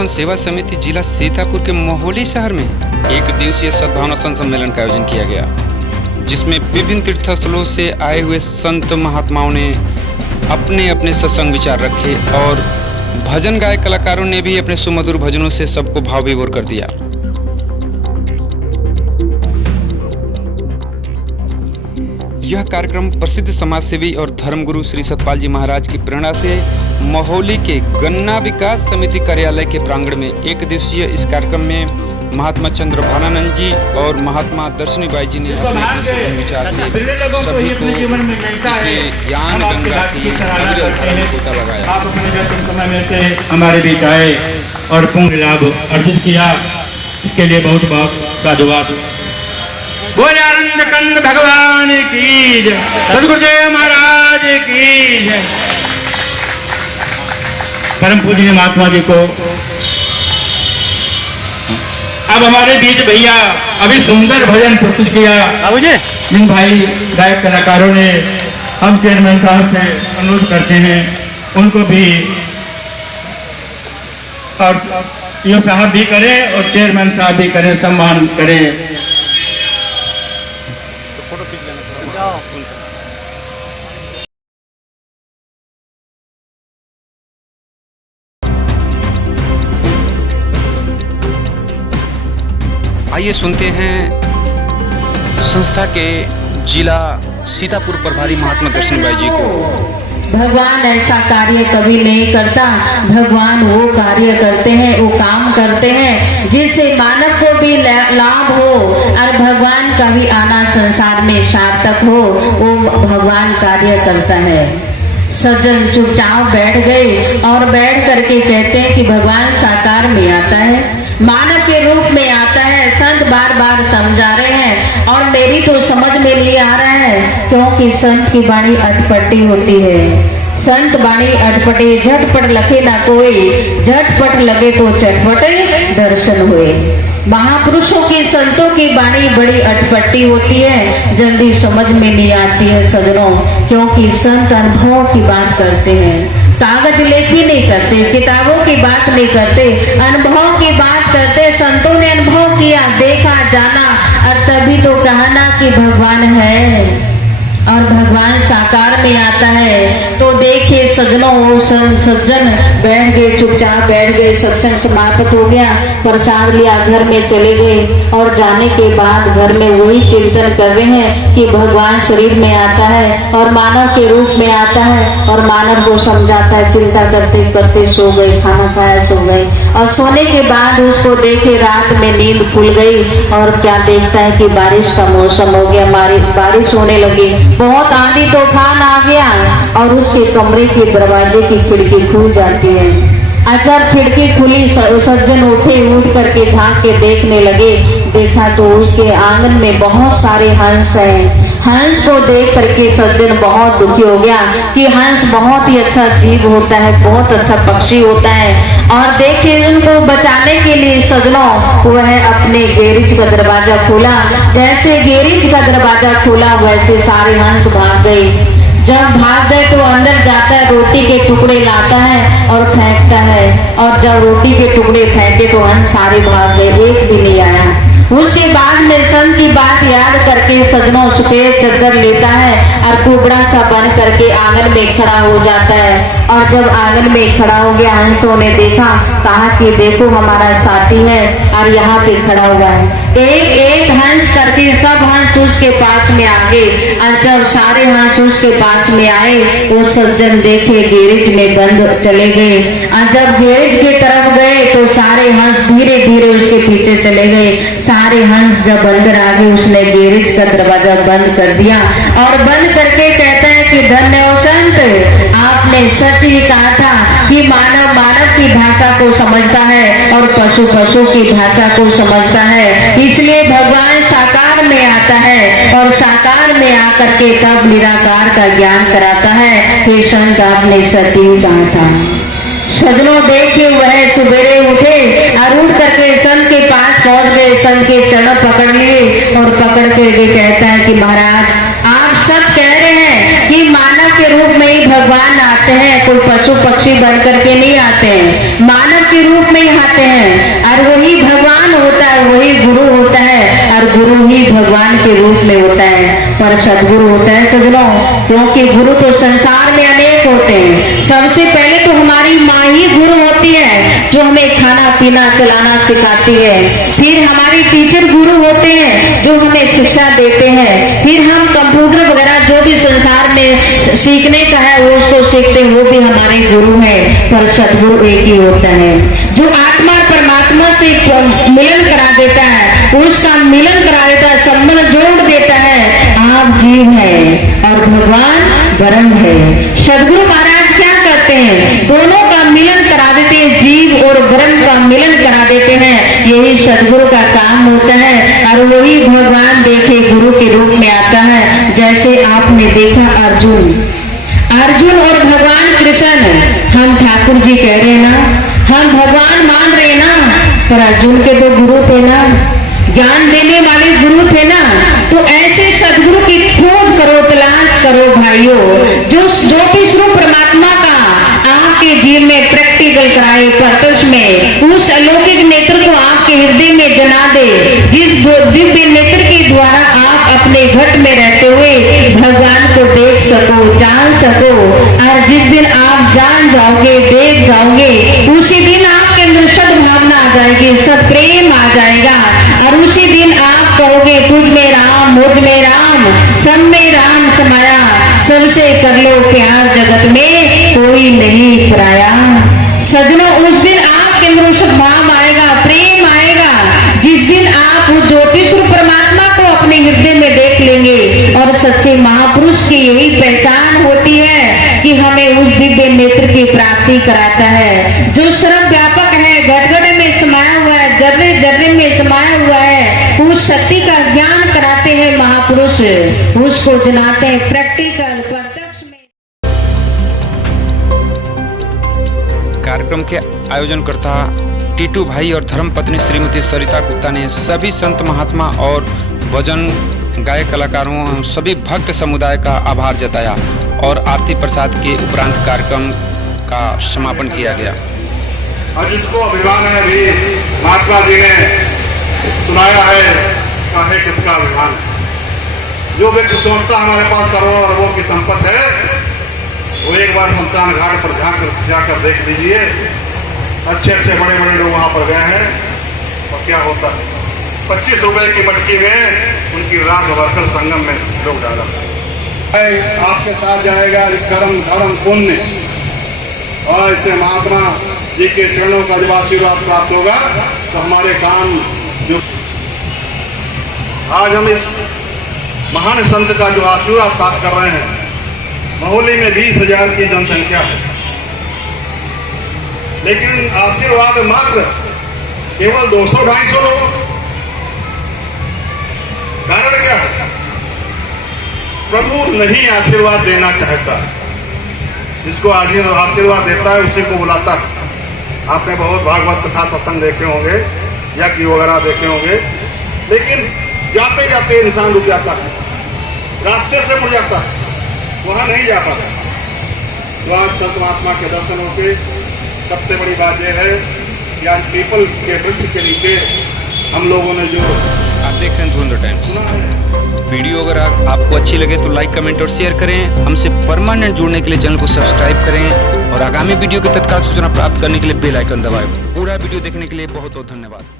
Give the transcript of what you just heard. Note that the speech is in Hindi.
परिवर्तन सेवा समिति जिला सीतापुर के मोहोली शहर में एक दिवसीय सद्भावना संत सम्मेलन का आयोजन किया गया, जिसमें विभिन्न तीर्थस्थलों से आए हुए संत महात्माओं ने अपने अपने सत्संग विचार रखे और भजन गाय कलाकारों ने भी अपने सुमधुर भजनों से सबको भाव विभोर कर दिया। यह कार्यक्रम प्रसिद्ध समाजसेवी और धर्मगुरु श्री सतपाल जी महाराज की प्रेरणा से मोहोली के गन्ना विकास समिति कार्यालय के प्रांगण में एक दिवसीय इस कार्यक्रम में महात्मा चंद्रभानानंद जी और महात्मा दर्शनीबाई जी ने अपने विचार से सभी को इसे ज्ञान गंगा की गोता लगाया। आप अपने जब समय में हमारे बीच आए और पुण्य लाभ अर्जित किया, इसके लिए बहुत बहुत साधुवाद। बोले आनंद कंद भगवान की जय, सदगुरुदेव महाराज की जय। परम पूजनीय महात्मा जी को अब हमारे बीच भैया अभी सुंदर भजन प्रस्तुत किया जिन भाई गायक कलाकारों ने, हम चेयरमैन साहब से अनुरोध करते हैं उनको भी और यो साहब भी करें और चेयरमैन साहब भी करें, सम्मान करें। आइए सुनते हैं संस्था के जिला सीतापुर प्रभारी महात्मा दर्शनीबाई जी को। भगवान ऐसा कार्य कभी नहीं करता, भगवान वो कार्य करते हैं, वो काम करते हैं जिससे मानव को भी लाभ हो और भगवान का भी आना संसार में सार्थक हो, वो भगवान कार्य करता है। सज्जन चुपचाप बैठ गए और बैठ करके कहते हैं कि भगवान साकार में आता है, मानव के रूप में आता है। संत बार बार समझा रहे हैं और मेरी तो समझ में नहीं आ रहा है, क्योंकि संत की वाणी अटपटी होती है। संत वाणी अटपटे, झटपट लखे ना कोई, झटपट लगे तो चटपटे दर्शन हुए। महापुरुषों की, संतों की वाणी बड़ी अटपटी होती है, जल्दी समझ में नहीं आती है सज्जनों, क्योंकि संत अनुभव की बात करते हैं, कागज लेखी नहीं करते, किताबों की बात नहीं करते, अनुभव की बात करते। संतों ने अनुभव किया, देखा, जाना और तभी तो कहा ना कि भगवान है और भगवान साकार में आता है। तो देखिए सज्जनों, वो सज्जन बैठ गए, चुपचाप बैठ गए, सत्संग समाप्त हो गया, प्रसाद लिया, घर में चले गए और जाने के बाद घर में वही चिंतन कर रहे हैं कि भगवान शरीर में आता है और मानव के रूप में आता है और मानव को समझाता है। चिंता करते करते सो गए, खाना खाया, सो गए और सोने के बाद उसको देखे रात में नींद खुल गई और क्या देखता है कि बारिश का मौसम हो गया, बारिश होने लगी, बहुत आंधी तूफान आ गया और उसके कमरे के दरवाजे की खिड़की खुल जाती है। अचानक खिड़की खुली, सज्जन उठे, उठ करके झांक के देखने लगे, देखा तो उसके आंगन में बहुत सारे हंस हैं। हंस को देख करके सज्जन बहुत दुखी हो गया कि हंस बहुत ही अच्छा जीव होता है, बहुत अच्छा पक्षी होता है। और देखिए उनको बचाने के लिए सज्जनों वह अपने गैरेज का दरवाजा खोला, जैसे गैरेज का दरवाजा खोला वैसे सारे हंस भाग गए। जब भाग गए तो अंदर जाता है, रोटी के टुकड़े लाता है और फेंकता है, और जब रोटी के टुकड़े फेंके तो हंस सारे भाग गए, एक भी नहीं आया। उसके बाद में संत की बात याद करके सज्जनों सफेद चादर लेता है और कुबड़ा सा बन करके आंगन में खड़ा हो जाता है। और जब आंगन में खड़ा हो गया, हंसों ने देखा, कहा कि देखो हमारा साथी है और यहाँ पे खड़ा हुआ है। एक एक हंस करके सब हंस उसके पास में आ गए और जब सारे हंस उसके पास में आए वो सज्जन देखे गैरेज में बंद चले गए। और जब गैरेज की तरफ गए तो सारे हंस धीरे धीरे उसके पीछे चले गए। सारे हंस जब अंदर आ गए, उसने गैरेज का दरवाजा बंद कर दिया और बंद करके कहता है कि धन्य हो संत, आपने सच ही कहा था कि मानव मानव की भाषा को समझता है और पशु पशु की भाषा को समझता है, इसलिए भगवान साकार में आता है और साकार में आकर के तब निराकार का ज्ञान कराता है। हे संत, आपने सच ही कहा था। सजनों देखिए वह सुबेरे उठे और उठ करके संत के पास पहुंच गए, संत के चरण पकड़ लिए और पकड़ के कहता है कि महाराज आप सब कह रहे हैं कि मानव के रूप में ही भगवान आते हैं, कोई पशु पक्षी बन करके नहीं आते हैं, मानव के रूप में ही आते जाते हैं और वही भगवान होता है, वही गुरु होता है और गुरु ही भगवान के रूप में होता है। पर सदगुरु होता है सजनों, क्योंकि गुरु तो संसार में अनेक होते हैं। सबसे पहले तो हमारी माँ ही गुरु होती है जो हमें खाना पीना चलाना सिखाती है। फिर हमारी टीचर गुरु होते हैं जो हमें शिक्षा देते हैं। फिर हम कंप्यूटर वगैरह जो भी संसार में सीखने का है वो उसको सीखते हैं, वो भी हमारे गुरु हैं। पर सदगुरु एक ही होता है जो आत्मा परमात्मा से मिलन करा देता है, उसका मिलन करा देता है, संबंध जोड़ देता है। आप जीव है और भगवान ब्रह्म है। सदगुरु महाराज क्या करते हैं? दोनों का मिलन करा देते हैं, जीव और ब्रह्म का मिलन करा देते हैं। यही सदगुरु का काम होता है और वही भगवान देखे गुरु के रूप में आता है। जैसे आपने देखा अर्जुन और भगवान कृष्ण, हम ठाकुर जी कह रहे हैं ना, हम भगवान मान रहे ना, पर अर्जुन के तो गुरु थे ना, ज्ञान देने वाले गुरु थे ना। तो ऐसे सदगुरु की खोज करो, तलाश करो भाइयों, जो ज्योतिष रूप परमात्मा का आपके जीवन में प्रैक्टिकल कराए, प्रत्यक्ष में उस अलौकिक नेत्र को आपके हृदय में जना दे, जिस दिव्य नेत्र के द्वारा आप अपने घट में रहते हुए भगवान को देख सको, जान सको। और जिस दिन आप जान जाओगे, देख जाओगे, उसी दिन आपके अंदर सद्भावना आ जाएगी, सब प्रेम आ जाएगा और उसी दिन आप कहोगे तुझ में राम, मुझ में राम, सब में राम समाया, सबसे कर लो प्यार, जगत में कोई नहीं पराया। सजनों, उस दिन आपके अंदर सद्भाव आएगा, प्रेम आएगा, जिस दिन आप उस ज्योतिष रूप परमात्मा को अपने हृदय में देख लेंगे। और सच्चे महापुरुष की यही पहचान होती है कि हमें उस दिव्य नेत्र की प्राप्ति कराता है जो सर्व व्यापक है, घट-घट में समाया हुआ है, जर्रे जर्रे में समाया हुआ है। उस शक्ति का ज्ञान कराते हैं महापुरुष, उसको जनाते हैं प्रैक्टिकल प्रत्यक्ष में। कार्यक्रम के आयोजनकर्ता टीटू भाई और धर्मपत्नी श्रीमती सरिता गुप्ता ने सभी संत महात्मा और भजन गायक कलाकारों, सभी भक्त समुदाय का आभार जताया और आरती प्रसाद के उपरांत कार्यक्रम का समापन किया गया। और जिसको अभिमान है भी महात्मा जी ने सुनाया है, काहे किसका अभिमान है। जो व्यक्ति सोचता हमारे पास करोड़ों अरबों की संपत्ति है, वो एक बार शमशान घाट पर जाकर देख लीजिए। अच्छे अच्छे बड़े बड़े लोग वहाँ पर गए हैं और क्या होता है, 25 रुपए की मटकी में उनकी राख भरकर संगम में लोग डाला। आपके साथ जाएगा कर्म धर्म पुण्य, और ऐसे महात्मा जी के चरणों का जब आशीर्वाद प्राप्त होगा तो हमारे काम जो आज हम इस महान संत का जो आशीर्वाद प्राप्त कर रहे हैं, महोली में 20,000 की जनसंख्या है, लेकिन आशीर्वाद मात्र केवल 200-250 लोगों का। कारण क्या है? प्रभु नहीं आशीर्वाद देना चाहता, जिसको आशीर्वाद देता है उसी को बुलाता है। आपने बहुत भागवत कथा सत्संग देखे होंगे, यज्ञ वगैरह देखे होंगे, लेकिन जाते जाते इंसान रुक जाता है, रास्ते से मुड़ जाता है, वहां नहीं जा पाता। तो आज संत महात्मा के दर्शन होते, सबसे बड़ी बात यह है कि आज पीपल के वृक्ष के नीचे हम लोगों ने जो आप देख रहे हैं धुरंधर टाइम्स। सुना है, वीडियो अगर आपको अच्छी लगे तो लाइक, कमेंट और शेयर करें। हमसे परमानेंट जुड़ने के लिए चैनल को सब्सक्राइब करें और आगामी वीडियो की तत्काल सूचना प्राप्त करने के लिए बेल आइकन दबाएं। पूरा वीडियो देखने के लिए बहुत बहुत धन्यवाद।